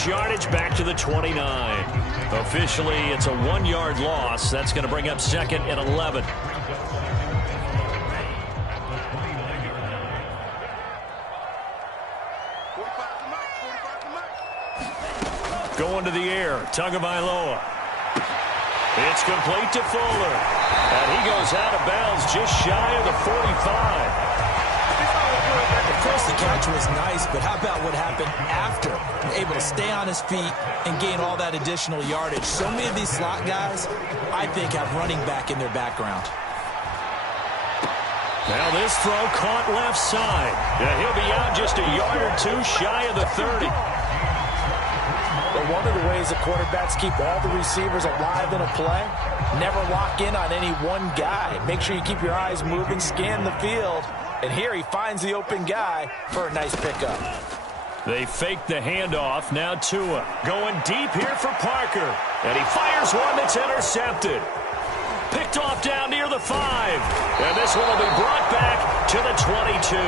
lose yardage back to the 29. Officially, it's a 1-yard loss. That's going to bring up second and 11. Going to the air, Tagovailoa. It's complete to Fuller. And he goes out of bounds just shy of the 45. Of course, the catch was nice, but how about what happened after? Able to stay on his feet and gain all that additional yardage. So many of these slot guys, I think, have running back in their background. Now this throw caught left side. He'll be out just a yard or two shy of the 30. But one of the ways the quarterbacks keep all the receivers alive in a play, never lock in on any one guy. Make sure you keep your eyes moving, scan the field. And here he finds the open guy for a nice pickup. They fake the handoff. Now Tua going deep here for Parker. And he fires one that's intercepted. Picked off down near the 5. And this one will be brought back to the 22.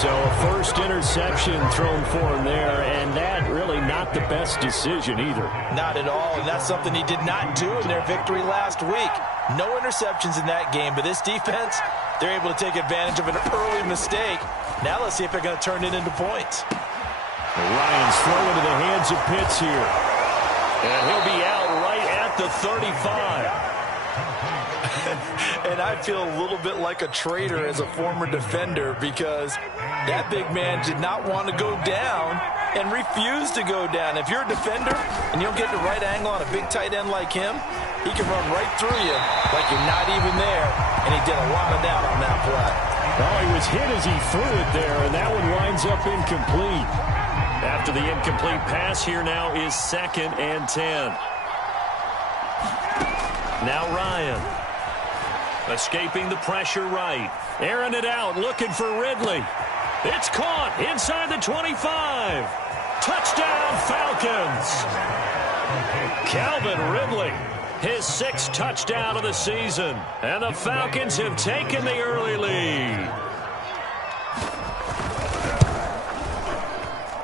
So a first interception thrown for him there, and that really not the best decision either. Not at all, and that's something he did not do in their victory last week. No interceptions in that game, but this defense, they're able to take advantage of an early mistake. Now let's see if they're going to turn it into points. Ryan's throw into the hands of Pitts here. And he'll be out right at the 35. And I feel a little bit like a traitor as a former defender because that big man did not want to go down and refused to go down. If you're a defender and you don't get the right angle on a big tight end like him, he can run right through you like you're not even there, and he did a lot of that on that play. Oh, he was hit as he threw it there, and that one winds up incomplete. After the incomplete pass, here now is 2nd and 10. Now Ryan. Escaping the pressure right. Airing it out, looking for Ridley. It's caught inside the 25. Touchdown, Falcons. Calvin Ridley, his 6th touchdown of the season. And the Falcons have taken the early lead.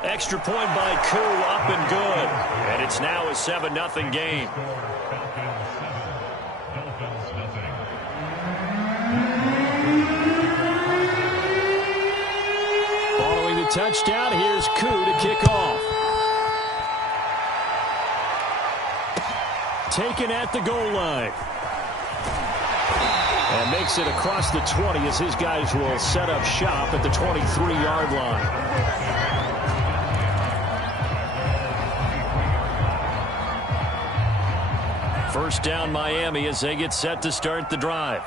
Extra point by Koo, up and good. And it's now a 7-0 game. Following the touchdown, here's Koo to kick off. Taken at the goal line. And makes it across the 20 as his guys will set up shop at the 23-yard line. First down Miami as they get set to start the drive.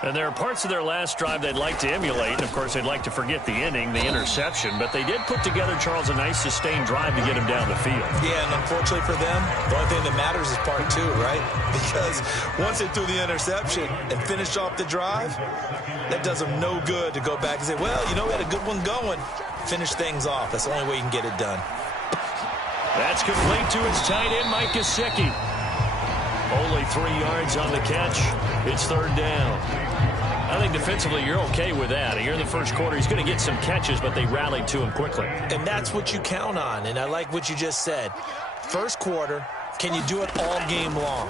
And there are parts of their last drive they'd like to emulate. And, of course, they'd like to forget the inning, the interception. But they did put together, Charles, a nice sustained drive to get him down the field. Yeah, and unfortunately for them, the only thing that matters is part 2, right? Because once they threw the interception and finished off the drive, that does them no good to go back and say, well, you know, we had a good one going. Finish things off. That's the only way you can get it done. That's complete to its tight end, Mike Gesicki. Only 3 yards on the catch. It's 3rd down. I think defensively you're okay with that. Here in the first quarter, he's going to get some catches, but they rallied to him quickly. And that's what you count on, and I like what you just said. First quarter, can you do it all game long?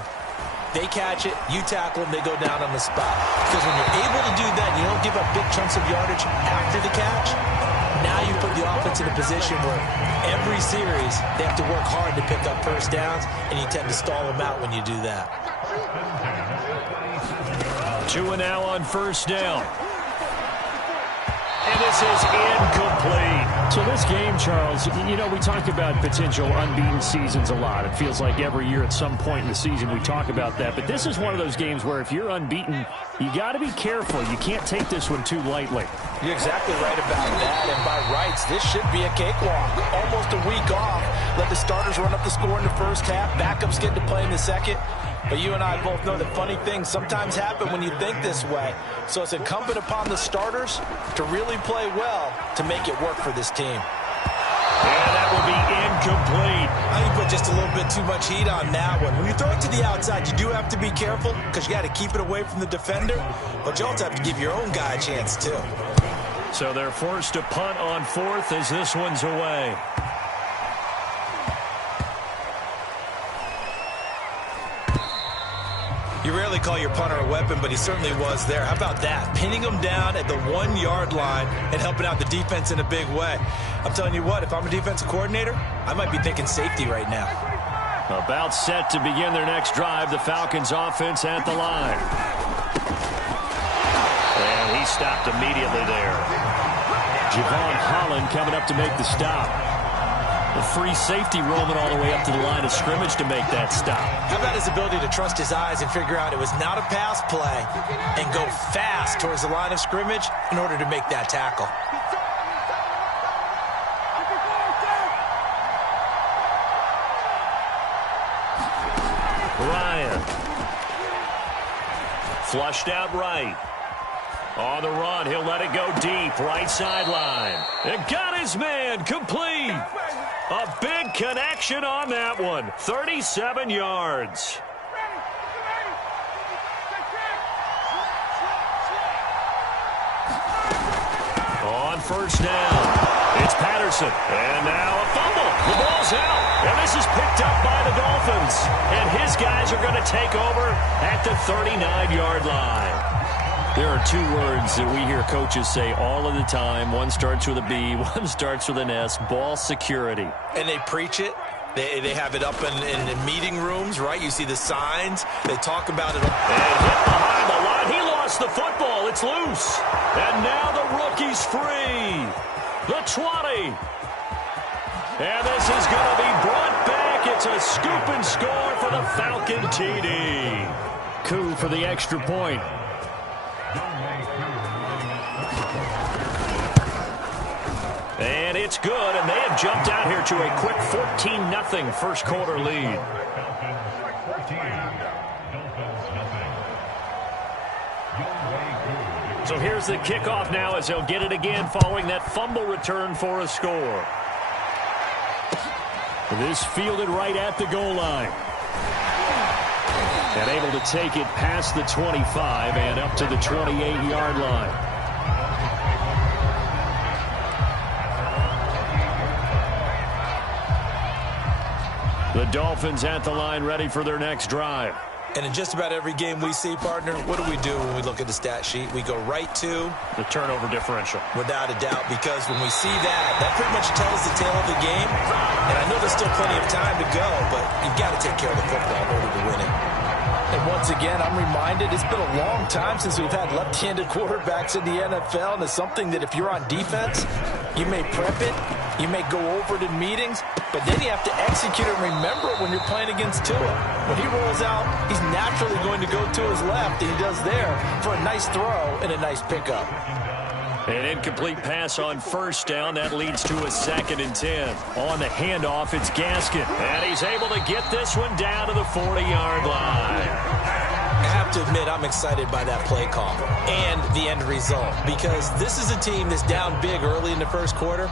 They catch it, you tackle them, they go down on the spot. Because when you're able to do that, you don't give up big chunks of yardage after the catch. Now you put the offense in a position where every series they have to work hard to pick up first downs, and you tend to stall them out when you do that. Tua now on first down. And this is incomplete. So this game, Charles, you know, we talk about potential unbeaten seasons a lot. It feels like every year at some point in the season we talk about that. But this is one of those games where if you're unbeaten, you got to be careful. You can't take this one too lightly. You're exactly right about that. And by rights, this should be a cakewalk. Almost a week off. Let the starters run up the score in the first half. Backups get to play in the second. But you and I both know that funny things sometimes happen when you think this way. So it's incumbent upon the starters to really play well to make it work for this team. And that will be incomplete. I think you put just a little bit too much heat on that one. When you throw it to the outside, you do have to be careful because you got to keep it away from the defender. But you also have to give your own guy a chance, too. So they're forced to punt on 4th as this one's away. You rarely call your punter a weapon, but he certainly was there. How about that? Pinning him down at the 1-yard line and helping out the defense in a big way. I'm telling you what, if I'm a defensive coordinator, I might be thinking safety right now. About set to begin their next drive, the Falcons offense at the line. And he stopped immediately there. Javon Holland coming up to make the stop. The free safety roaming all the way up to the line of scrimmage to make that stop. How about his ability to trust his eyes and figure out it was not a pass play and go fast towards the line of scrimmage in order to make that tackle. Ryan. Flushed out right. On the run, he'll let it go deep, right sideline. And got his man, complete. A big connection on that one. 37 yards. On first down, it's Patterson. And now a fumble. The ball's out. And this is picked up by the Dolphins. And his guys are going to take over at the 39-yard line. There are two words that we hear coaches say all of the time. One starts with a B, one starts with an S, ball security. And they preach it. They have it up in the meeting rooms, right? You see the signs. They talk about it. And hit behind the line. He lost the football. It's loose. And now the rookie's free. The 20. And this is going to be brought back. It's a scoop and score for the Falcon TD. Coup for the extra point. And it's good, and they have jumped out here to a quick 14-0 first quarter lead. So here's the kickoff now as they'll get it again following that fumble return for a score. This fielded right at the goal line. And able to take it past the 25 and up to the 28-yard line. The Dolphins at the line ready for their next drive. And in just about every game we see, partner, what do we do when we look at the stat sheet? We go right to the turnover differential. Without a doubt, because when we see that pretty much tells the tale of the game. And I know there's still plenty of time to go, but you've got to take care of the football in order to win it. And once again, I'm reminded it's been a long time since we've had left-handed quarterbacks in the NFL, and it's something that if you're on defense, you may prep it, you may go over it in meetings, but then you have to execute and remember it when you're playing against Tua. When he rolls out, he's naturally going to go to his left, and he does there for a nice throw and a nice pickup. An incomplete pass on first down. That leads to a 2nd and 10. On the handoff, it's Gaskin. And he's able to get this one down to the 40-yard line. I have to admit, I'm excited by that play call and the end result, because this is a team that's down big early in the first quarter,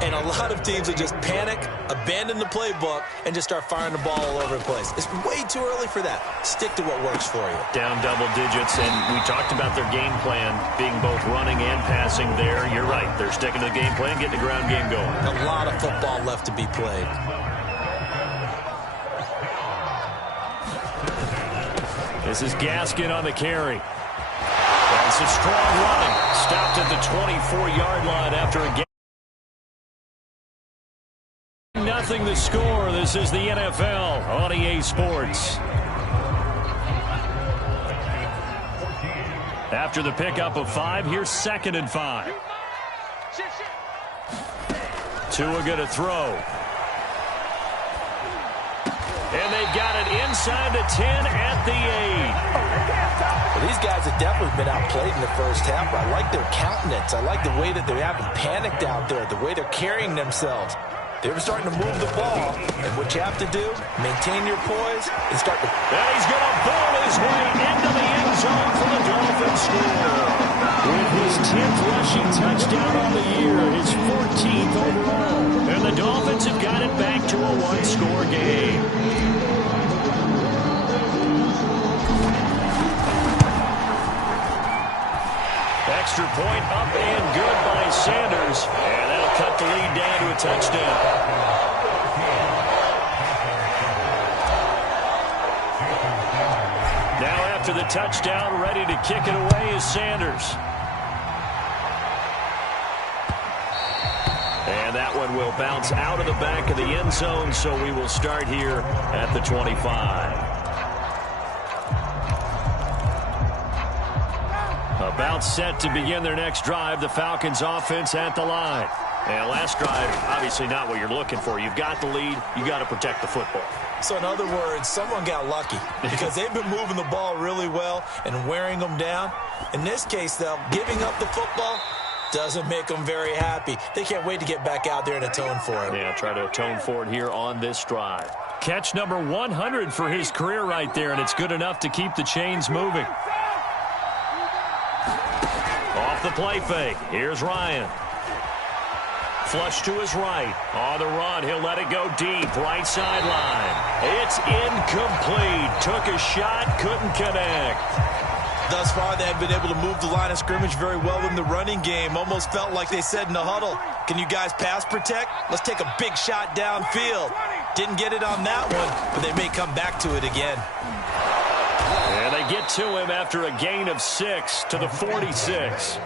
and a lot of teams will just panic, abandon the playbook, and just start firing the ball all over the place. It's way too early for that. Stick to what works for you. Down double digits, and we talked about their game plan being both running and passing there. You're right. They're sticking to the game plan, getting the ground game going. A lot of football left to be played. This is Gaskin on the carry. That's a strong running. Stopped at the 24-yard line after a game. Nothing to score. This is the NFL on EA Sports. After the pickup of 5, here's 2nd and 5. Tua going to throw. And they've got it inside the 10 at the 8. Well, these guys have definitely been outplayed in the first half. I like their countenance. I like the way that they haven't panicked out there, the way they're carrying themselves. They were starting to move the ball. And what you have to do, maintain your poise and start to... And he's going to ball his way into the end zone for the Dolphins score. With his 10th rushing touchdown on the year, his 14th overall. And the Dolphins have got it back to a one-score game. Extra point up and good by Sanders. And that'll cut the lead down to a touchdown. Now after the touchdown. Ready to kick it away is Sanders. And that one will bounce out of the back of the end zone, so we will start here at the 25. About set to begin their next drive. The Falcons offense at the line. And last drive, obviously not what you're looking for. You've got the lead. You got to protect the football. So in other words, someone got lucky because they've been moving the ball really well and wearing them down. In this case, though, giving up the football doesn't make them very happy. They can't wait to get back out there and atone for it. Yeah, try to atone for it here on this drive. Catch number 100 for his career right there, and it's good enough to keep the chains moving. Off the play fake. Here's Ryan. Flush to his right. On the run, he'll let it go deep. Right sideline. It's incomplete. Took a shot, couldn't connect. Thus far, they have been able to move the line of scrimmage very well in the running game. Almost felt like they said in the huddle, can you guys pass protect? Let's take a big shot downfield. Didn't get it on that one, but they may come back to it again. And they get to him after a gain of 6 to the 46.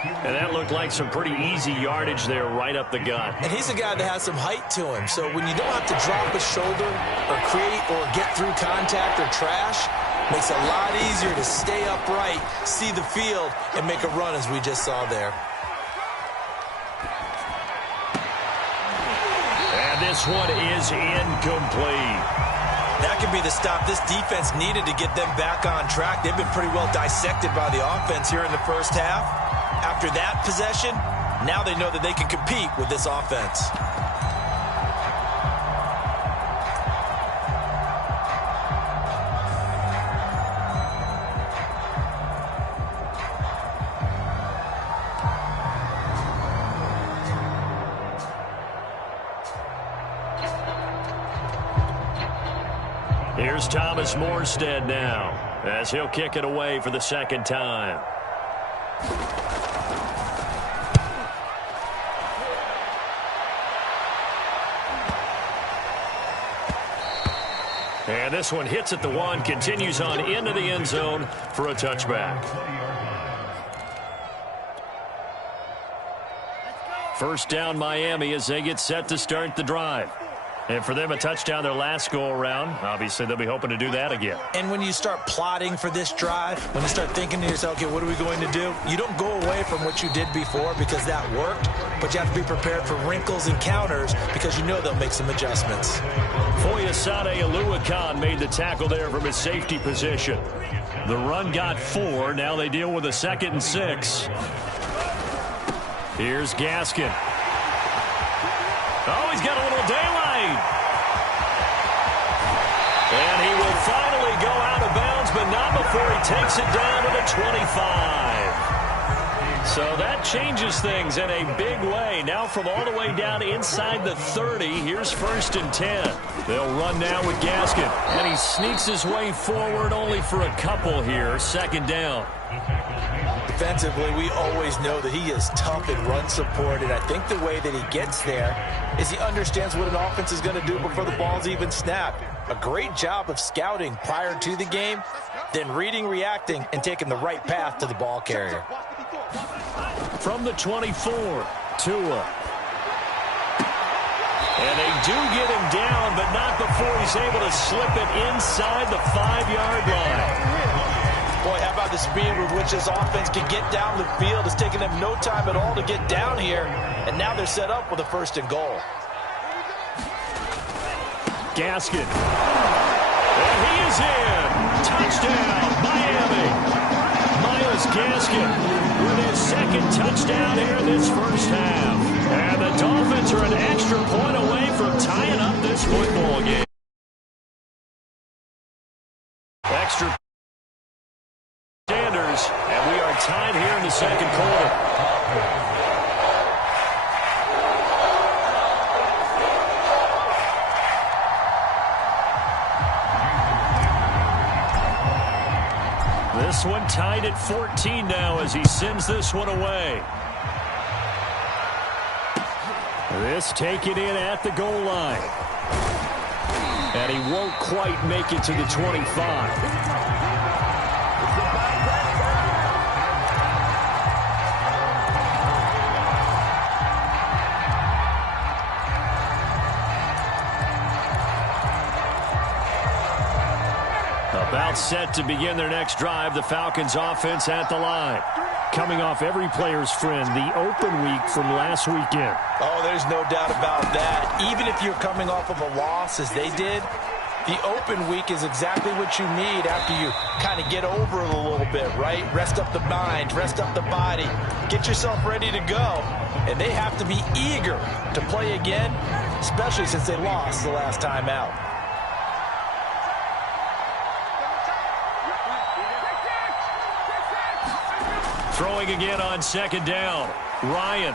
And that looked like some pretty easy yardage there right up the gut. And he's a guy that has some height to him. So when you don't have to drop a shoulder or create or get through contact or trash, makes it a lot easier to stay upright, see the field, and make a run as we just saw there. And this one is incomplete. That could be the stop this defense needed to get them back on track. They've been pretty well dissected by the offense here in the first half. After that possession, now they know that they can compete with this offense. Here's Thomas Morstead now, as he'll kick it away for the second time. And this one hits at the 1, continues on into the end zone for a touchback. First down Miami as they get set to start the drive. And for them, a touchdown their last go-around. Obviously, they'll be hoping to do that again. And when you start plotting for this drive, when you start thinking to yourself, okay, what are we going to do? You don't go away from what you did before because that worked, but you have to be prepared for wrinkles and counters because you know they'll make some adjustments. Foyesade Aluakan made the tackle there from his safety position. The run got 4. Now they deal with a 2nd and 6. Here's Gaskin. Oh, he's got a little daylight. And he will finally go out of bounds, but not before he takes it down to the 25. So that changes things in a big way. Now from all the way down inside the 30, here's 1st and 10. They'll run now with Gaskin. And he sneaks his way forward only for a couple here. 2nd down. Defensively, we always know that he is tough in run support, and I think the way that he gets there is he understands what an offense is going to do before the ball's even snapped. A great job of scouting prior to the game, then reading, reacting, and taking the right path to the ball carrier. From the 24, Tua. And they do get him down, but not before he's able to slip it inside the 5-yard line. Boy, how about the speed with which this offense can get down the field? It's taken them no time at all to get down here, and now they're set up with a 1st and goal. Gaskin. And he is in. Touchdown, Miami. Myles Gaskin with his 2nd touchdown here in this first half. And the Dolphins are an extra point away from tying up this football game. Extra Sanders, and we are tied here in the 2nd quarter. This one tied at 14 now as he sends this one away. This taken in at the goal line. And he won't quite make it to the 25. About set to begin their next drive, the Falcons offense at the line. Coming off every player's friend, the open week from last weekend. Oh, there's no doubt about that. Even if you're coming off of a loss as they did, the open week is exactly what you need after you kind of get over it a little bit, right? Rest up the mind, rest up the body, get yourself ready to go. And they have to be eager to play again, especially since they lost the last time out. Throwing again on second down, Ryan.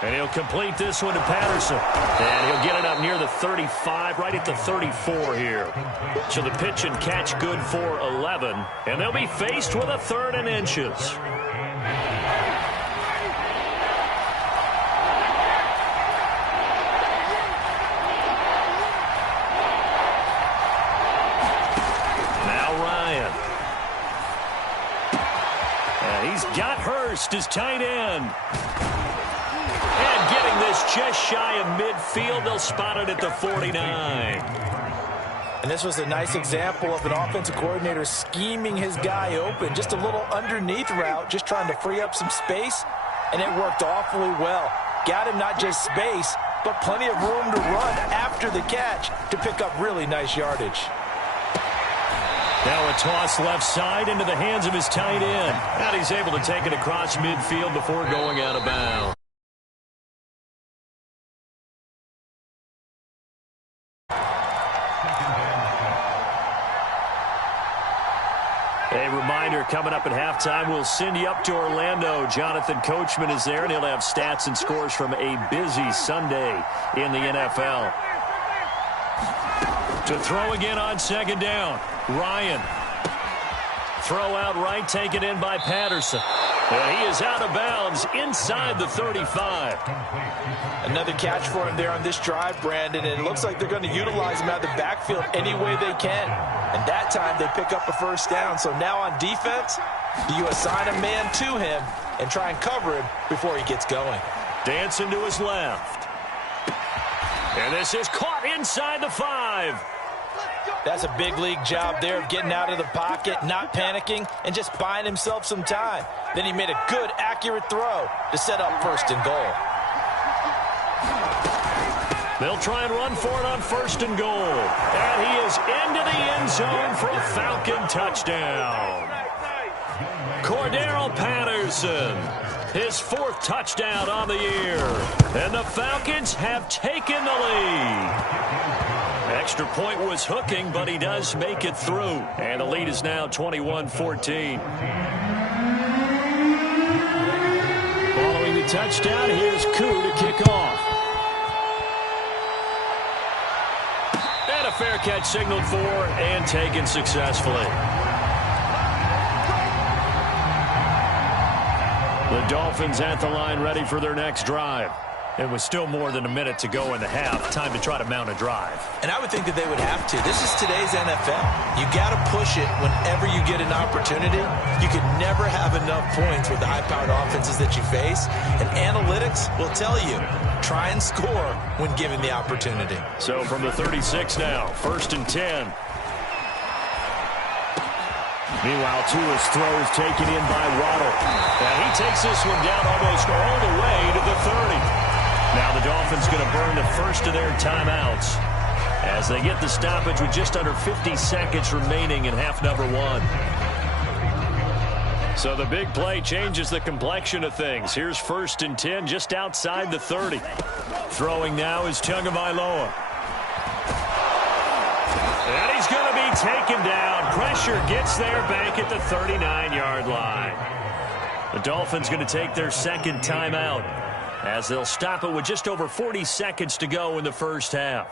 And he'll complete this one to Patterson. And he'll get it up near the 35, right at the 34 here. So the pitch and catch good for 11. And they'll be faced with a 3rd and inches. Got Hurst as tight end. And getting this just shy of midfield. They'll spot it at the 49. And this was a nice example of an offensive coordinator scheming his guy open. Just a little underneath route, just trying to free up some space. And it worked awfully well. Got him not just space, but plenty of room to run after the catch to pick up really nice yardage. Now a toss left side into the hands of his tight end. And he's able to take it across midfield before going out of bounds. A reminder, coming up at halftime, we'll send you up to Orlando. Jonathan Coachman is there, and he'll have stats and scores from a busy Sunday in the NFL. To throw again on second down, Ryan. Throw out right, taken in by Patterson. And he is out of bounds inside the 35. Another catch for him there on this drive, Brandon, and it looks like they're going to utilize him out of the backfield any way they can. And that time they pick up a first down. So now on defense, do you assign a man to him and try and cover him before he gets going? Dancing to his left. And this is caught inside the 5. That's a big league job there of getting out of the pocket, not panicking, and just buying himself some time. Then he made a good, accurate throw to set up 1st and goal. They'll try and run for it on 1st and goal. And he is into the end zone for a Falcon touchdown. Cordarrelle Patterson, his 4th touchdown on the year. And the Falcons have taken the lead. Extra point was hooking, but he does make it through. And the lead is now 21-14. Following the touchdown, here's Koo to kick off. And a fair catch signaled for and taken successfully. The Dolphins at the line ready for their next drive. It was still more than a minute to go in the half. Time to try to mount a drive. And I would think that they would have to. This is today's NFL. You got to push it whenever you get an opportunity. You could never have enough points with the high-powered offenses that you face. And analytics will tell you, try and score when given the opportunity. So from the 36 now, 1st and 10. Meanwhile, Tua's throw is taken in by Waddle. And he takes this one down almost all the way to the 30. Now the Dolphins going to burn the first of their timeouts as they get the stoppage with just under 50 seconds remaining in half number 1. So the big play changes the complexion of things. Here's 1st and 10 just outside the 30. Throwing now is Tagovailoa. And he's going to be taken down. Pressure gets there back at the 39-yard line. The Dolphins going to take their 2nd timeout as they'll stop it with just over 40 seconds to go in the first half.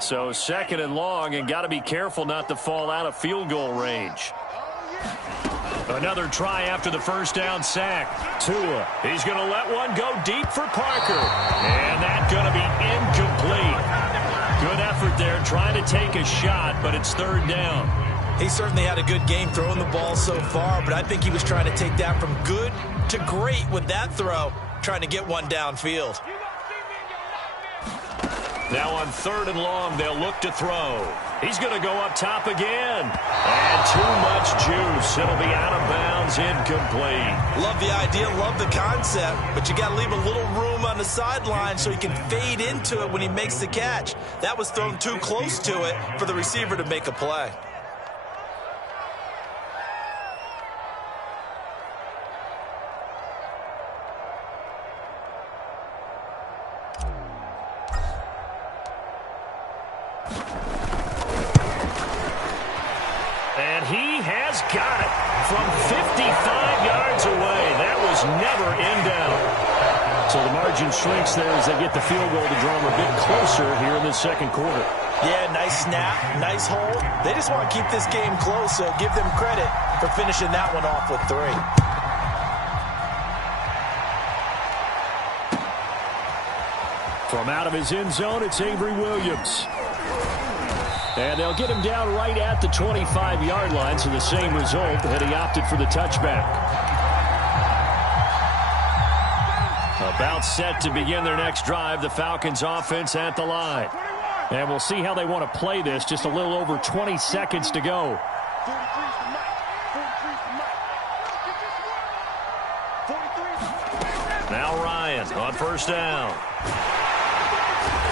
So 2nd and long, and got to be careful not to fall out of field goal range. Another try after the first down sack. Tua, he's going to let one go deep for Parker. And that's going to be incomplete. Good effort there trying to take a shot, but it's 3rd down. He certainly had a good game throwing the ball so far, but I think he was trying to take that from good to great with that throw, trying to get one downfield. Now on 3rd and long, they'll look to throw. He's going to go up top again. And too much juice. It'll be out of bounds, incomplete. Love the idea, love the concept, but you got to leave a little room on the sideline so he can fade into it when he makes the catch. That was thrown too close to it for the receiver to make a play. And he has got it from 55 yards away. That was never in doubt. So the margin shrinks there as they get the field goal to draw them a bit closer here in the 2nd quarter. Yeah, nice snap, nice hold. They just want to keep this game close, so give them credit for finishing that one off with 3. From out of his end zone, it's Avery Williams. And they'll get him down right at the 25-yard line, so the same result, had he opted for the touchback. About set to begin their next drive, the Falcons offense at the line. And we'll see how they want to play this, just a little over 20 seconds to go. Now Ryan on 1st down.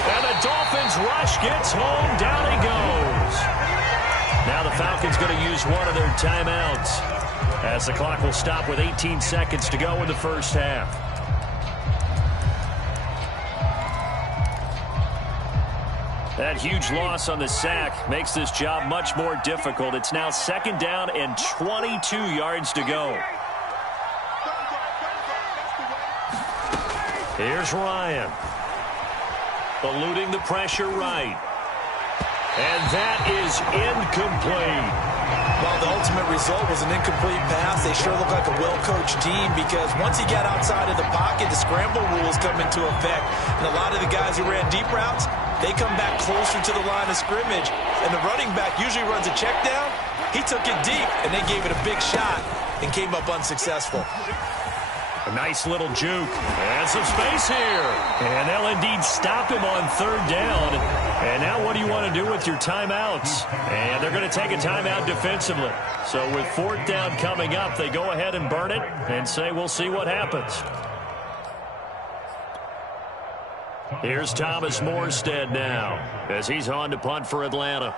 And the Dolphins rush gets home. Down he goes. Now the Falcons going to use one of their timeouts as the clock will stop with 18 seconds to go in the 1st half. That huge loss on the sack makes this job much more difficult. It's now 2nd down and 22 yards to go. Here's Ryan. Eluding the pressure right. And that is incomplete. Well, the ultimate result was an incomplete pass. They sure look like a well-coached team because once he got outside of the pocket, the scramble rules come into effect. And a lot of the guys who ran deep routes, they come back closer to the line of scrimmage. And the running back usually runs a check down. He took it deep, and they gave it a big shot and came up unsuccessful. A nice little juke. And some space here. And they'll indeed stop him on 3rd down. And now what do you want to do with your timeouts? And they're going to take a timeout defensively. So with 4th down coming up, they go ahead and burn it and say we'll see what happens. Here's Thomas Morstead now as he's on to punt for Atlanta.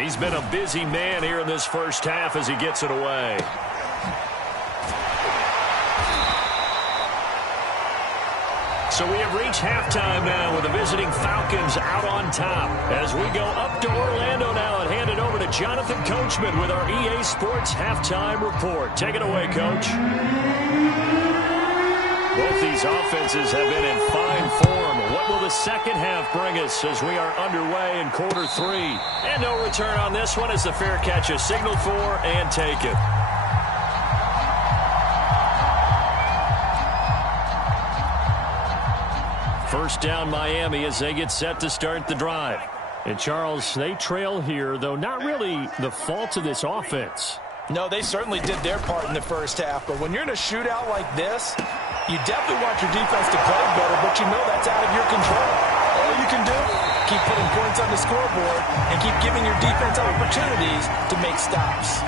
He's been a busy man here in this 1st half as he gets it away. So we have reached halftime now with the visiting Falcons out on top. As we go up to Orlando now and hand it over to Jonathan Coachman with our EA Sports Halftime Report. Take it away, Coach. Both these offenses have been in fine form. What will the 2nd half bring us as we are underway in quarter 3? And no return on this one as the fair catch is signaled for and taken. First down Miami as they get set to start the drive. And Charles, they trail here, though not really the fault of this offense. No, they certainly did their part in the 1st half. But when you're in a shootout like this, you definitely want your defense to play better, but you know that's out of your control. All you can do, keep putting points on the scoreboard and keep giving your defense opportunities to make stops.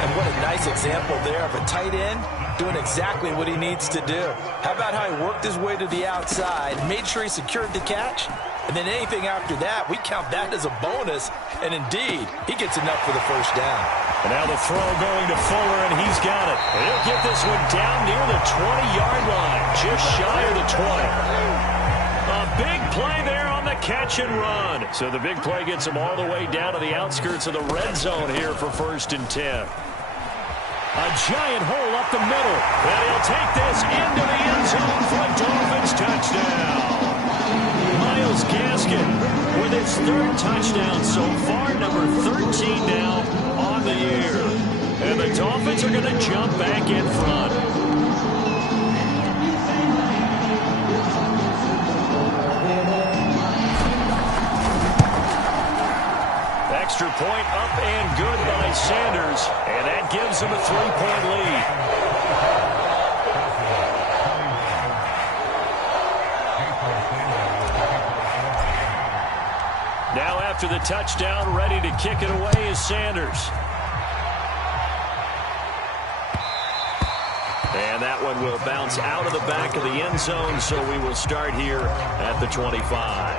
And what a nice example there of a tight end doing exactly what he needs to do. How about how he worked his way to the outside, made sure he secured the catch, and then anything after that, we count that as a bonus. And indeed, he gets enough for the 1st down. And now the throw going to Fuller, and he's got it. And he'll get this one down near the 20-yard line, just shy of the 20. A big play there on the catch and run. So the big play gets him all the way down to the outskirts of the red zone here for 1st and 10. A giant hole up the middle. And he'll take this into the end zone for a Dolphins touchdown. Myles Gaskin with his third touchdown so far, number 13 now on the year. And the Dolphins are going to jump back in front. Extra point up and good by Sanders, and that gives him a 3-point lead. Now after the touchdown, ready to kick it away is Sanders. And that one will bounce out of the back of the end zone, so we will start here at the 25.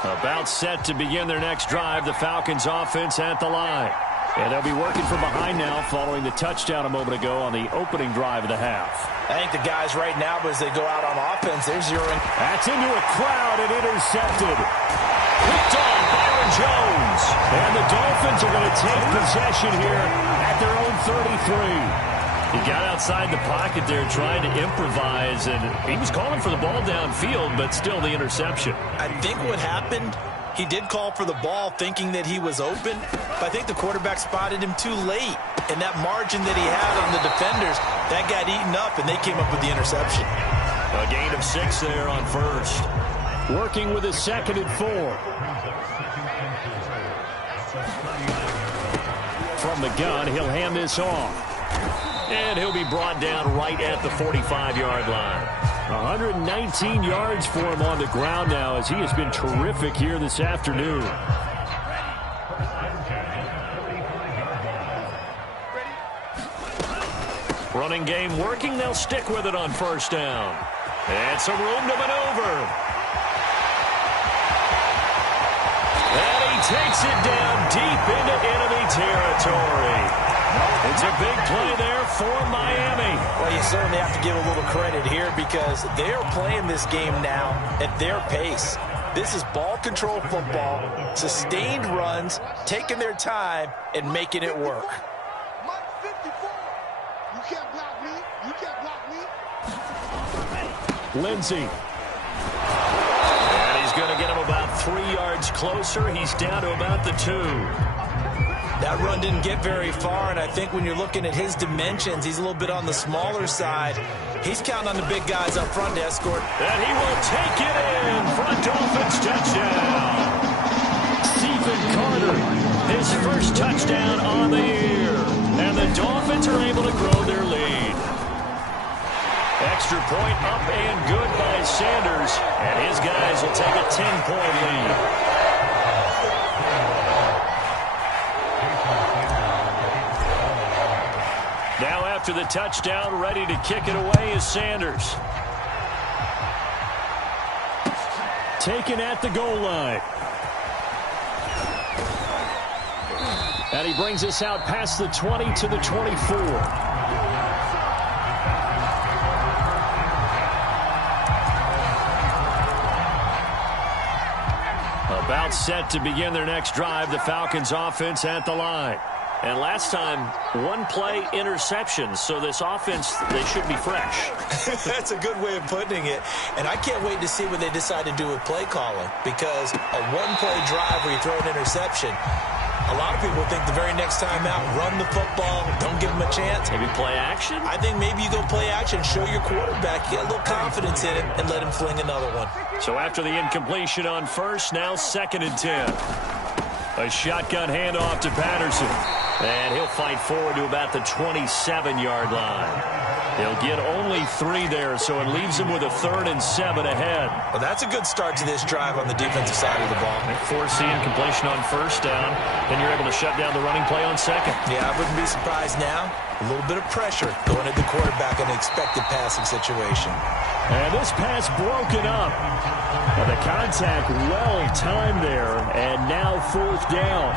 About set to begin their next drive, the Falcons offense at the line. And they'll be working from behind now following the touchdown a moment ago on the opening drive of the half. I think the guys right now, as they go out on offense, they're zeroing. That's into a crowd and intercepted. Picked on Byron Jones. And the Dolphins are going to take possession here at their own 33. He got outside the pocket there trying to improvise, and he was calling for the ball downfield, but still the interception. I think what happened, he did call for the ball thinking that he was open, but I think the quarterback spotted him too late. And that margin that he had on the defenders, that got eaten up, and they came up with the interception. A gain of 6 there on first. Working with his 2nd and 4. From the gun, he'll hand this off. And he'll be brought down right at the 45-yard line. 119 yards for him on the ground now as he has been terrific here this afternoon. Running game working. They'll stick with it on first down. And some room to maneuver. And he takes it down deep into enemy territory. It's a big play there for Miami. Well, you certainly have to give a little credit here because they are playing this game now at their pace. This is ball control football, sustained runs, taking their time and making it work. You can't block me. You can't block me. Lindsey. And he's going to get him about 3 yards closer. He's down to about the 2. That run didn't get very far, and I think when you're looking at his dimensions, he's a little bit on the smaller side. He's counting on the big guys up front to escort. And he will take it in for a Dolphins touchdown. Stephen Carter, his first touchdown on the year. And the Dolphins are able to grow their lead. Extra point up and good by Sanders. And his guys will take a 10-point lead. Now after the touchdown, ready to kick it away is Sanders. Taken at the goal line. And he brings us out past the 20 to the 24. About set to begin their next drive, the Falcons offense at the line. And last time, 1 play interception. So this offense, they should be fresh. That's a good way of putting it. And I can't wait to see what they decide to do with play calling. Because a 1-play drive where you throw an interception, a lot of people think the very next time out, run the football, don't give them a chance. Maybe play action? I think maybe you go play action, show your quarterback, get a little confidence in it, and let him fling another one. So after the incompletion on first, now 2nd and 10. A shotgun handoff to Patterson. And he'll fight forward to about the 27-yard line. He'll get only 3 there, so it leaves him with a 3rd and 7 ahead. Well, that's a good start to this drive on the defensive side of the ball. They force the incompletion on first down, then you're able to shut down the running play on second. Yeah, I wouldn't be surprised now. A little bit of pressure going at the quarterback in an expected passing situation. And this pass broken up. But the contact well timed there, and now 4th down.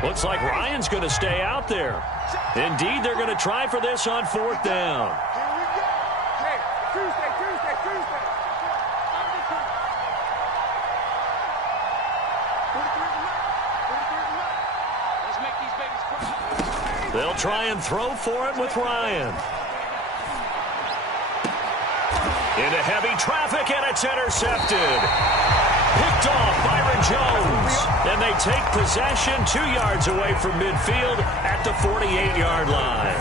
Looks like Ryan's going to stay out there. Indeed, they're going to try for this on 4th down. Hey, Tuesday. Let's make these babies cry. They'll try and throw for it with Ryan. Into heavy traffic, and it's intercepted. Picked off Byron Jones. And they take possession 2 yards away from midfield at the 48-yard line.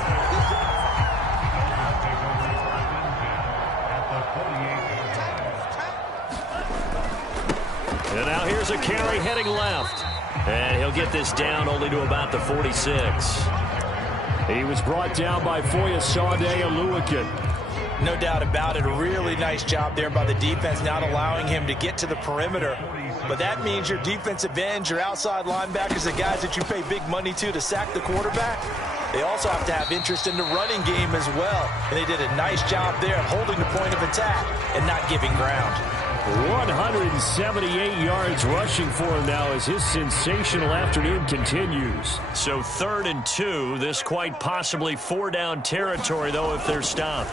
And now here's a carry heading left. And he'll get this down only to about the 46. He was brought down by Foyesade Oluwakin. No doubt about it. A really nice job there by the defense, not allowing him to get to the perimeter. But that means your defensive ends, your outside linebackers, the guys that you pay big money to sack the quarterback, they also have to have interest in the running game as well. And they did a nice job there of holding the point of attack and not giving ground. 178 yards rushing for him now as his sensational afternoon continues. So 3rd and 2. This quite possibly 4-down territory, though, if they're stopped.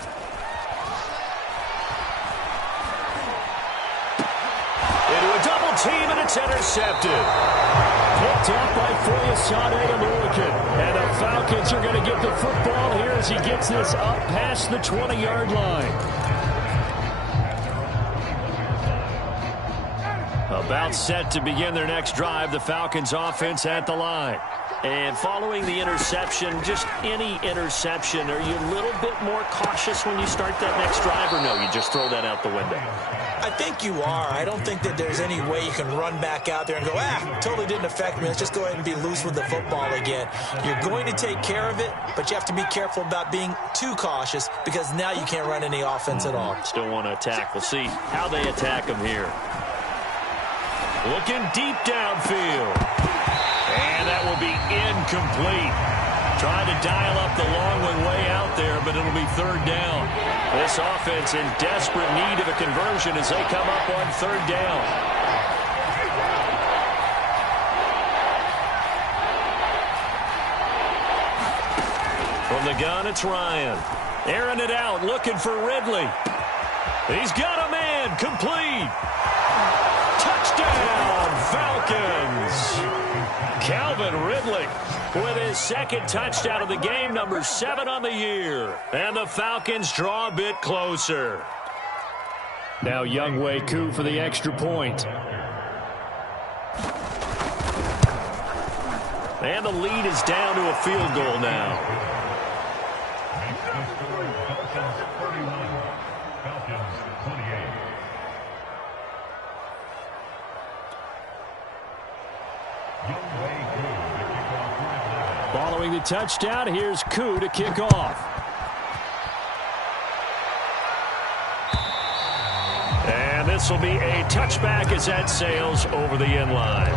Into a double team, and it's intercepted. Picked up by Foyesade Oluwakin. And the Falcons are going to get the football here as he gets this up past the 20-yard line. About set to begin their next drive, the Falcons offense at the line. And following the interception, just any interception, are you a little bit more cautious when you start that next drive, or no, you just throw that out the window? I think you are. I don't think that there's any way you can run back out there and go, totally didn't affect me. Let's just go ahead and be loose with the football again. You're going to take care of it, but you have to be careful about being too cautious because now you can't run any offense at all. Still want to attack. We'll see how they attack them here. Looking deep downfield. And that will be incomplete. Trying to dial up the long one way out there, but it'll be 3rd down. This offense in desperate need of a conversion as they come up on 3rd down. From the gun, it's Ryan. Airing it out, looking for Ridley. He's got a man, complete. Touchdown, Falcons. Calvin Ridley with his 2nd touchdown of the game, number 7 on the year. And the Falcons draw a bit closer. Now Younghoe Koo for the extra point. And the lead is down to a field goal now. Following the touchdown, here's Koo to kick off. And this will be a touchback as that sails over the end line.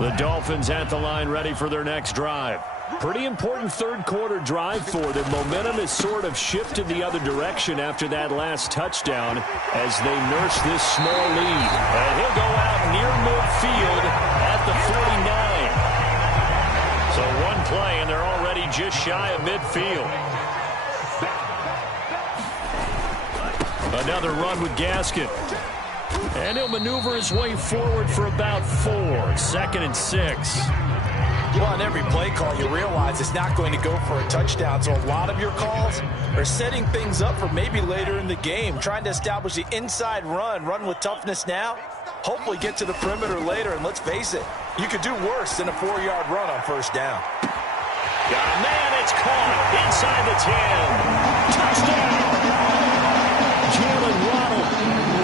The Dolphins at the line ready for their next drive. Pretty important 3rd quarter drive for them. Momentum has sort of shifted the other direction after that last touchdown as they nurse this small lead. And he'll go out near midfield at the 49. So one play and they're already just shy of midfield. Another run with Gaskin. And he'll maneuver his way forward for about 4. 2nd and 6. Well, on every play call, you realize it's not going to go for a touchdown. So a lot of your calls are setting things up for maybe later in the game, trying to establish the inside run with toughness now, hopefully get to the perimeter later. And let's face it, you could do worse than a 4-yard run on 1st down. Got a man, it's caught inside the 10. Touchdown! Jalen Waddle,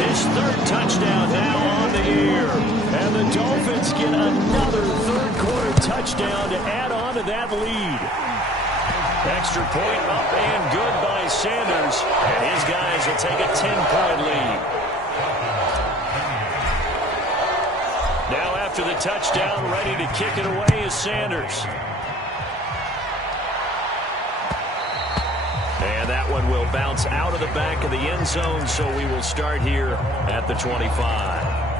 his 3rd touchdown now on the year. And the Dolphins get another 3rd quarter touchdown to add on to that lead. Extra point up and good by Sanders. And his guys will take a 10-point lead. Now after the touchdown, ready to kick it away is Sanders. And that one will bounce out of the back of the end zone, so we will start here at the 25.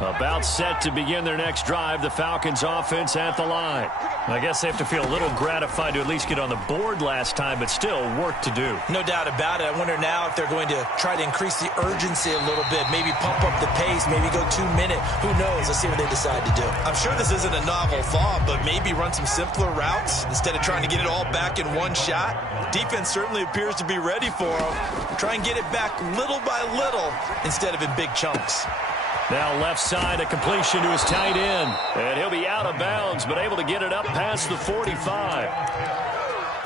About set to begin their next drive, the Falcons offense at the line. I guess they have to feel a little gratified to at least get on the board last time, but still work to do. No doubt about it. I wonder now if they're going to try to increase the urgency a little bit, maybe pump up the pace, maybe go 2 minute. Who knows? Let's see what they decide to do. I'm sure this isn't a novel thought, but maybe run some simpler routes instead of trying to get it all back in one shot. Defense certainly appears to be ready for them. Try and get it back little by little instead of in big chunks. Now left side, a completion to his tight end. And he'll be out of bounds, but able to get it up past the 45.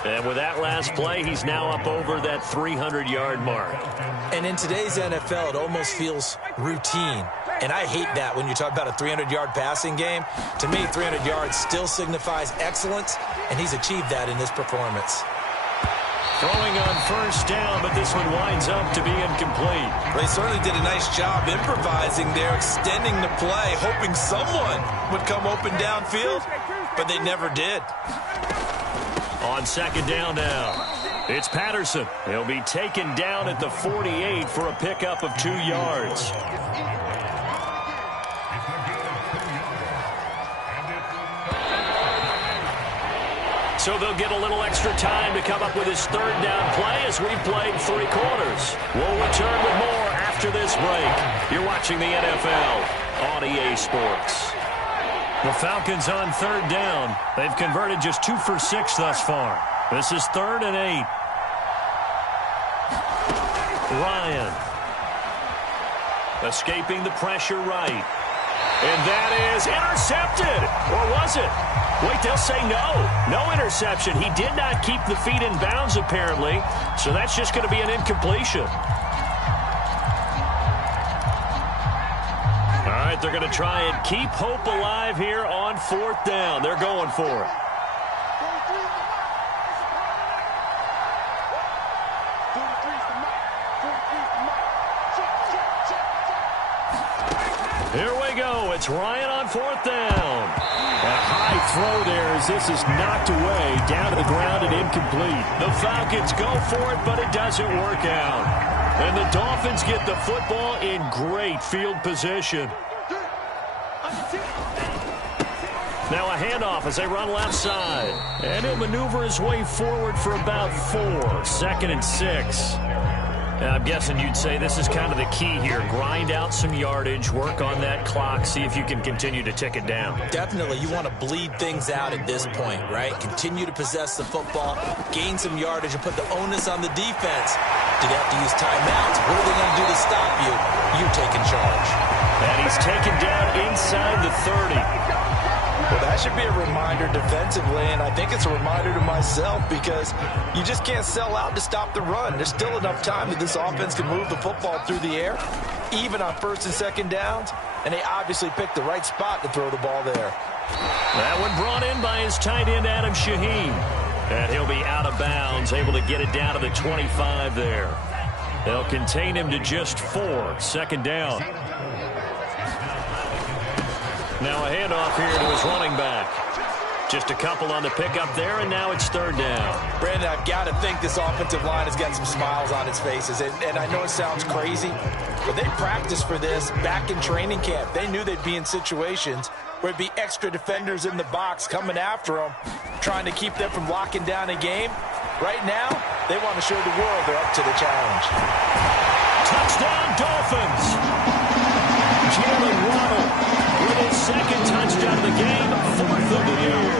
And with that last play, he's now up over that 300-yard mark. And in today's NFL, it almost feels routine. And I hate that when you talk about a 300-yard passing game. To me, 300 yards still signifies excellence, and he's achieved that in this performance. Throwing on first down, but this one winds up to be incomplete. They certainly did a nice job improvising there, extending the play, hoping someone would come open downfield, but they never did. On second down now, it's Patterson. He'll be taken down at the 48 for a pickup of 2 yards. So they'll get a little extra time to come up with his third down play as we've played 3 quarters. We'll return with more after this break. You're watching the NFL on EA Sports. The Falcons on third down. They've converted just 2 for 6 thus far. This is 3rd and 8. Ryan. Escaping the pressure right. And that is intercepted. Or was it? Wait, they'll say no. No interception. He did not keep the feet in bounds, apparently. So that's just going to be an incompletion. All right, they're going to try and keep hope alive here on 4th down. They're going for it. Here we go. It's Ryan on 4th down. A high throw there as this is knocked away, down to the ground and incomplete. The Falcons go for it, but it doesn't work out. And the Dolphins get the football in great field position. Now a handoff as they run left side. And he'll maneuver his way forward for about 4. 2nd and 6. Now, I'm guessing you'd say this is kind of the key here. Grind out some yardage, work on that clock, see if you can continue to tick it down. Definitely, you want to bleed things out at this point, right? Continue to possess the football, gain some yardage, and put the onus on the defense. Do they have to use timeouts? What are they going to do to stop you? You taking charge. And he's taken down inside the 30. Well, that should be a reminder defensively, and I think it's a reminder to myself because you just can't sell out to stop the run. There's still enough time that this offense can move the football through the air, even on 1st and 2nd downs, and they obviously picked the right spot to throw the ball there. That one brought in by his tight end, Adam Shaheen. And he'll be out of bounds, able to get it down to the 25 there. They'll contain him to just 4. 2nd down. Now a handoff here to his running back. Just a couple on the pickup there, and now it's 3rd down. Brandon, I've got to think this offensive line has got some smiles on its faces. And I know it sounds crazy, but they practiced for this back in training camp. They knew they'd be in situations where it'd be extra defenders in the box coming after them, trying to keep them from locking down a game. Right now, they want to show the world they're up to the challenge. Touchdown, Dolphins! Jalen Waddle with his 2nd touchdown of the game, 4th of the year.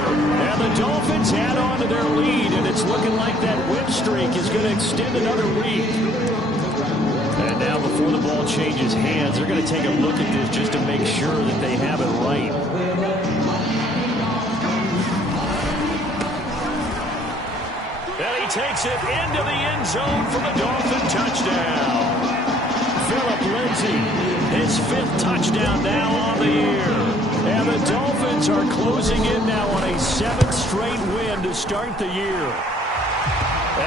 And the Dolphins add on to their lead, and it's looking like that win streak is going to extend another week. And now before the ball changes hands, they're going to take a look at this just to make sure that they have it right. And he takes it into the end zone for the Dolphin touchdown. Phillip Lindsay, his 5th touchdown now on the year. And the Dolphins are closing in now on a 7th straight win to start the year.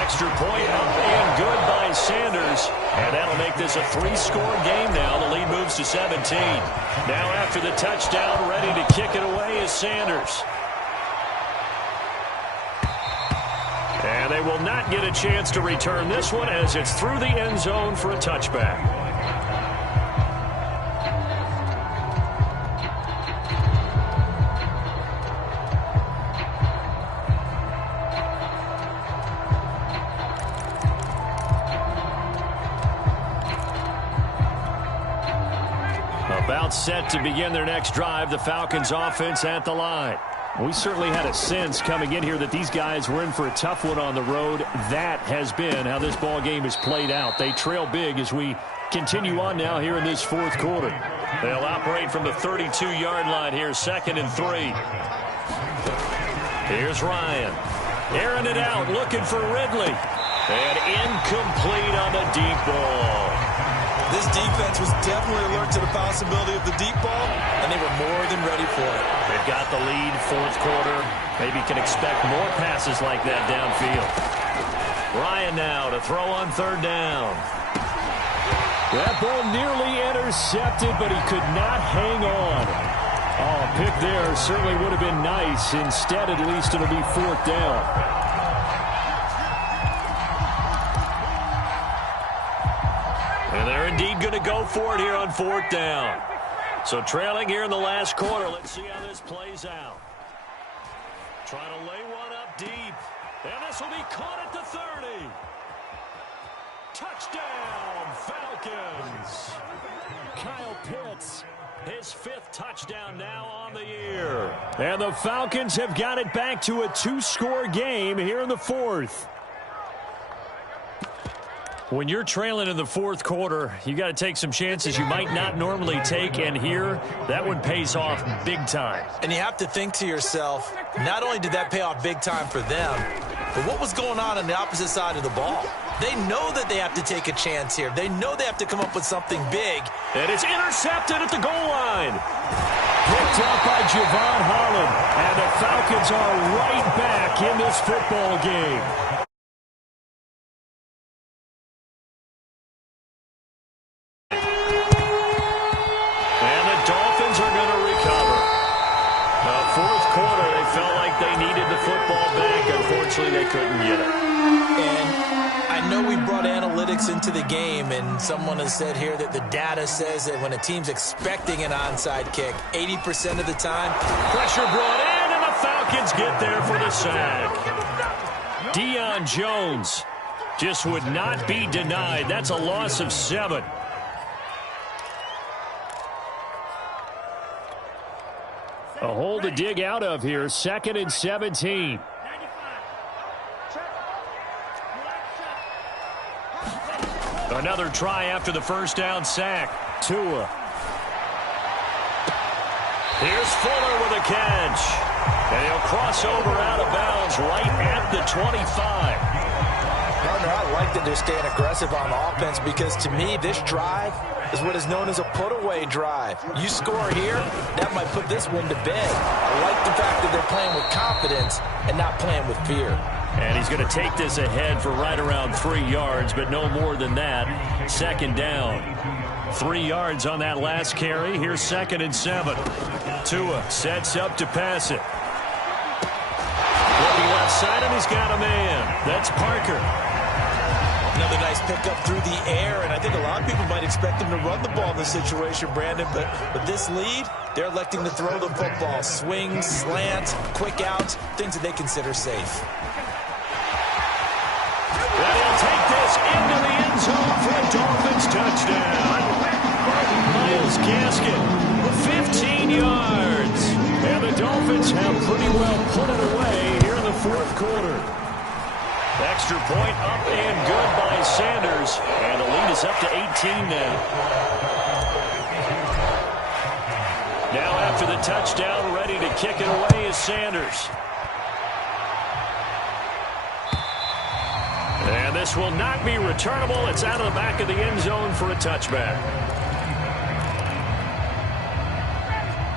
Extra point up and good by Sanders. And that'll make this a 3-score game now. The lead moves to 17. Now after the touchdown, ready to kick it away is Sanders. And they will not get a chance to return this one as it's through the end zone for a touchback. About set to begin their next drive, the Falcons offense at the line. We certainly had a sense coming in here that these guys were in for a tough one on the road. That has been how this ball game is played out. They trail big as we continue on now here in this fourth quarter. They'll operate from the 32-yard line here, 2nd and 3. Here's Ryan. Airing it out, looking for Ridley. And incomplete on the deep ball. This defense was definitely alert to the possibility of the deep ball, and they were more than ready for it. They've got the lead, fourth quarter. Maybe can expect more passes like that downfield. Ryan now to throw on 3rd down. That ball nearly intercepted, but he could not hang on. Oh, a pick there certainly would have been nice. Instead, at least it'll be 4th down. And they're indeed going to go for it here on 4th down. So trailing here in the last quarter. Let's see how this plays out. Trying to lay one up deep. And this will be caught at the 30. Touchdown, Falcons. Kyle Pitts, his 5th touchdown now on the year. And the Falcons have got it back to a 2-score game here in the 4th. When you're trailing in the fourth quarter, you got to take some chances you might not normally take, and here, that one pays off big time. And you have to think to yourself, not only did that pay off big time for them, but what was going on the opposite side of the ball? They know that they have to take a chance here. They know they have to come up with something big. And it's intercepted at the goal line. Picked up by Javon Holland, and the Falcons are right back in this football game. They couldn't get it. And I know we brought analytics into the game, and someone has said here that the data says that when a team's expecting an onside kick, 80% of the time, pressure brought in, and the Falcons get there for the sack. Deion Jones just would not be denied. That's a loss of 7. A hole to dig out of here, 2nd and 17. Another try after the first down sack. Tua. Here's Fuller with a catch. And he'll cross over out of bounds right at the 25. Partner, I like that they're staying aggressive on offense because to me, this drive is what is known as a put-away drive. You score here, that might put this one to bed. I like the fact that they're playing with confidence and not playing with fear. And he's going to take this ahead for right around 3 yards, but no more than that. 2nd down. 3 yards on that last carry. Here's 2nd and 7. Tua sets up to pass it. Looking left side, and he's got a man. That's Parker. Another nice pickup through the air, and I think a lot of people might expect him to run the ball in this situation, Brandon, but with this lead, they're electing to throw the football. Swings, slants, quick outs, things that they consider safe. And he'll take this into the end zone for a Dolphins touchdown. Myles Gaskin, 15 yards. And the Dolphins have pretty well put it away here in the fourth quarter. Extra point up and good by Sanders. And the lead is up to 18 now. Now after the touchdown, ready to kick it away is Sanders. And this will not be returnable. It's out of the back of the end zone for a touchback.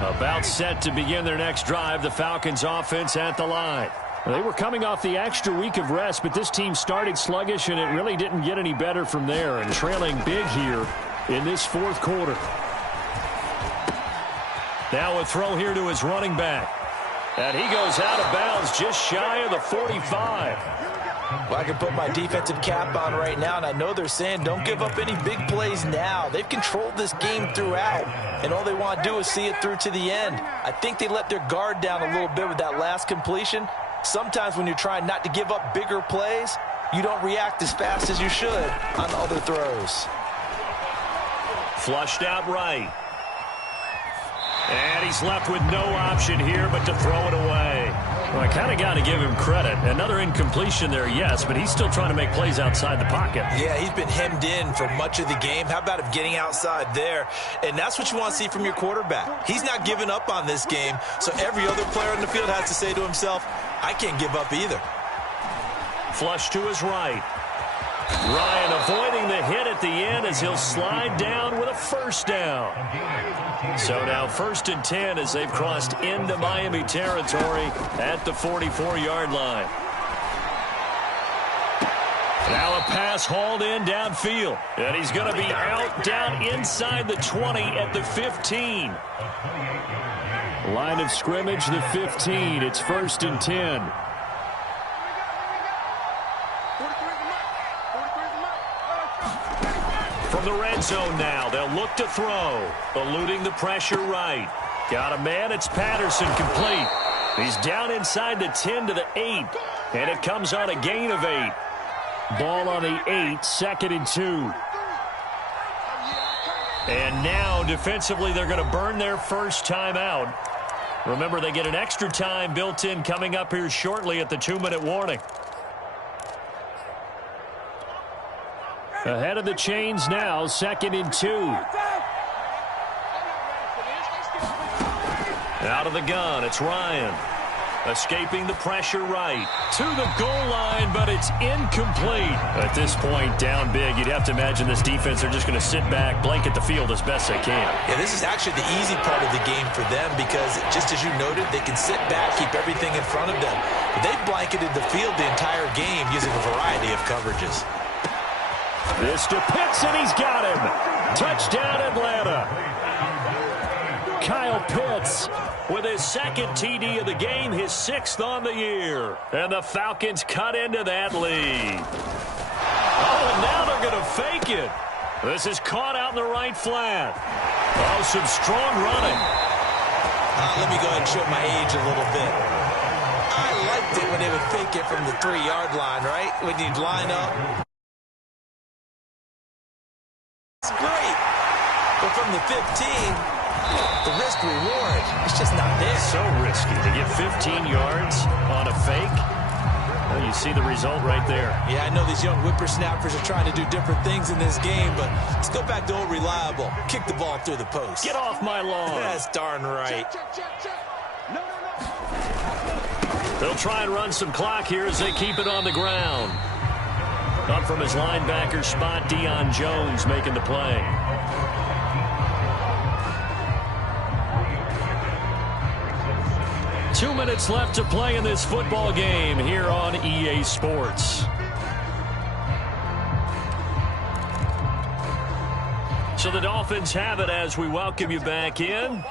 About set to begin their next drive, the Falcons offense at the line. They were coming off the extra week of rest, but this team started sluggish, and it really didn't get any better from there, and trailing big here in this fourth quarter. Now a throw here to his running back. And he goes out of bounds just shy of the 45. Well, I can put my defensive cap on right now, and I know they're saying don't give up any big plays now. They've controlled this game throughout, and all they want to do is see it through to the end. I think they let their guard down a little bit with that last completion. Sometimes when you're trying not to give up bigger plays, you don't react as fast as you should on other throws. Flushed out right. And he's left with no option here but to throw it away. Well, I kind of got to give him credit. Another incompletion there, yes, but he's still trying to make plays outside the pocket. Yeah, he's been hemmed in for much of the game. How about him getting outside there? And that's what you want to see from your quarterback. He's not giving up on this game, so every other player on the field has to say to himself, I can't give up either. Flush to his right. Ryan avoiding the hit at the end as he'll slide down with a first down. So now 1st and 10 as they've crossed into Miami territory at the 44-yard line. Now a pass hauled in downfield. And he's going to be out down inside the 20 at the 15. Line of scrimmage, the 15. It's 1st and 10. From the red zone now, they'll look to throw. Eluding the pressure right. Got a man, it's Patterson, complete. He's down inside the 10 to the 8. And it comes on a gain of 8. Ball on the 8, 2nd and 2. And now, defensively, they're going to burn their first timeout. Remember, they get an extra time built in coming up here shortly at the 2-minute warning. Ahead of the chains now, 2nd and 2. Out of the gun, it's Ryan. Escaping the pressure right. To the goal line, but it's incomplete. At this point, down big, you'd have to imagine this defense are just going to sit back, blanket the field as best they can. Yeah, this is actually the easy part of the game for them because, just as you noted, they can sit back, keep everything in front of them. But they've blanketed the field the entire game using a variety of coverages. This to Pitts, and he's got him. Touchdown, Atlanta. Kyle Pitts with his 2nd TD of the game, his 6th on the year. And the Falcons cut into that lead. Oh, and now they're going to fake it. This is caught out in the right flat. Oh, some strong running. Let me go ahead and show my age a little bit. I liked it when they would fake it from the 3-yard line, right? When you'd line up. It's great. But from the 15, the risk reward, it's just not there. So risky to get 15 yards on a fake. Well, you see the result right there. Yeah, I know these young whippersnappers are trying to do different things in this game, but let's go back to old reliable. Kick the ball through the post. Get off my lawn. That's darn right. They'll try and run some clock here as they keep it on the ground. Up from his linebacker spot, Deion Jones making the play. Two minutes left to play in this football game here on EA Sports. So the Dolphins have it as we welcome you back in.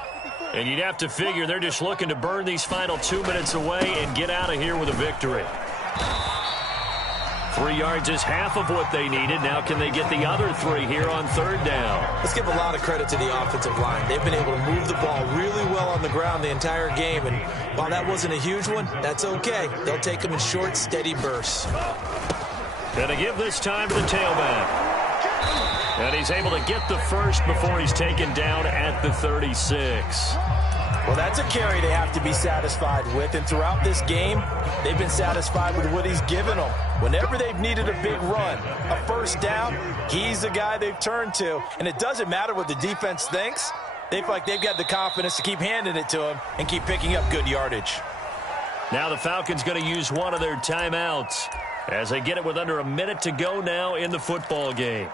And you'd have to figure they're just looking to burn these final 2 minutes away and get out of here with a victory. 3 yards is half of what they needed. Now can they get the other 3 here on 3rd down? Let's give a lot of credit to the offensive line. They've been able to move the ball really well on the ground the entire game. And while that wasn't a huge one, that's okay. They'll take them in short, steady bursts. Gonna give this time to the tailback. And he's able to get the first before he's taken down at the 36. Well, that's a carry they have to be satisfied with. And throughout this game, they've been satisfied with what he's given them. Whenever they've needed a big run, a first down, he's the guy they've turned to. And it doesn't matter what the defense thinks. They feel like they've got the confidence to keep handing it to him and keep picking up good yardage. Now the Falcons going to use one of their timeouts as they get it with under a minute to go now in the football game.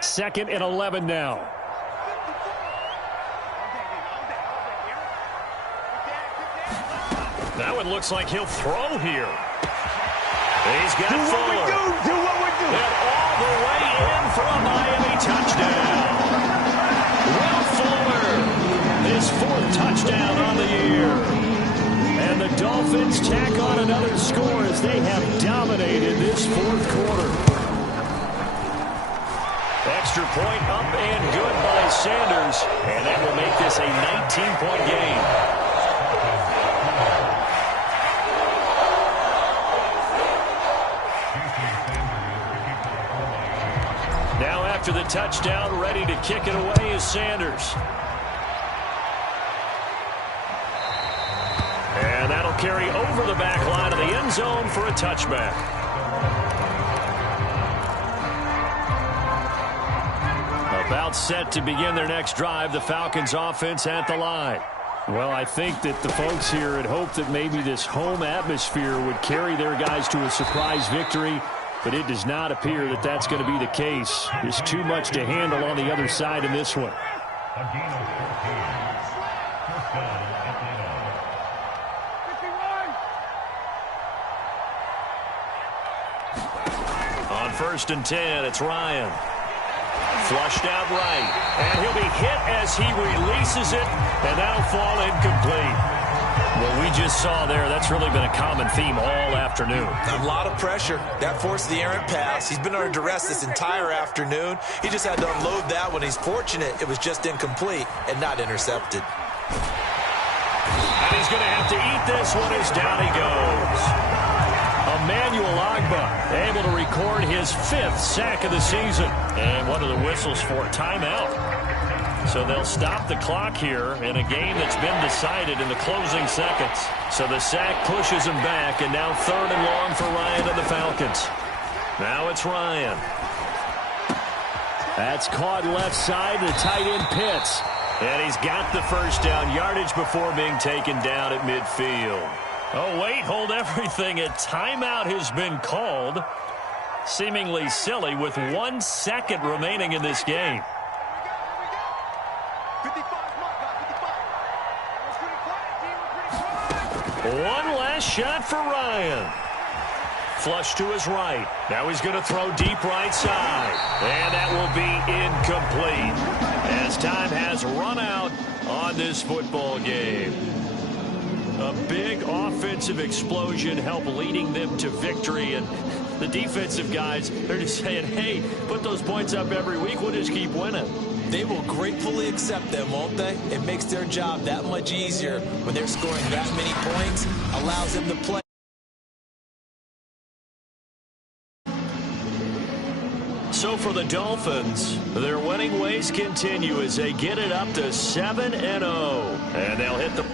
Second and 11 now. That one looks like he'll throw here. He's got Fuller. Do what we do. And all the way in for a Miami touchdown. Will Fuller, his 4th touchdown on the year. And the Dolphins tack on another score as they have dominated this 4th quarter. Extra point up and good by Sanders. And that will make this a 19-point game. touchdown. Ready to kick it away is Sanders. And that'll carry over the back line of the end zone for a touchback. About set to begin their next drive, the Falcons offense at the line. Well, I think that the folks here had hoped that maybe this home atmosphere would carry their guys to a surprise victory, but it does not appear that that's going to be the case. There's too much to handle on the other side in this one. On 1st and 10, it's Ryan. Flushed out right. And he'll be hit as he releases it, and that'll fall incomplete. What we just saw there, that's really been a common theme all afternoon. A lot of pressure. That forced the errant pass. He's been under duress this entire afternoon. He just had to unload that one. He's fortunate it was just incomplete and not intercepted. And he's going to have to eat this one as down he goes. Emmanuel Ogbah able to record his 5th sack of the season. And one of the whistles for a timeout. So they'll stop the clock here in a game that's been decided in the closing seconds. So the sack pushes him back, and now 3rd and long for Ryan and the Falcons. Now it's Ryan. That's caught left side. The tight end Pitts. And he's got the first down yardage before being taken down at midfield. Oh, wait, hold everything. A timeout has been called. Seemingly silly with 1 second remaining in this game. 1 last shot for Ryan. Flush to his right. Now he's going to throw deep right side. And that will be incomplete as time has run out on this football game. A big offensive explosion helped leading them to victory. And the defensive guys, they're just saying, hey, put those points up every week. We'll just keep winning. They will gratefully accept them, won't they? It makes their job that much easier when they're scoring that many points, allows them to play. So for the Dolphins, their winning ways continue as they get it up to 7-0. And they'll hit the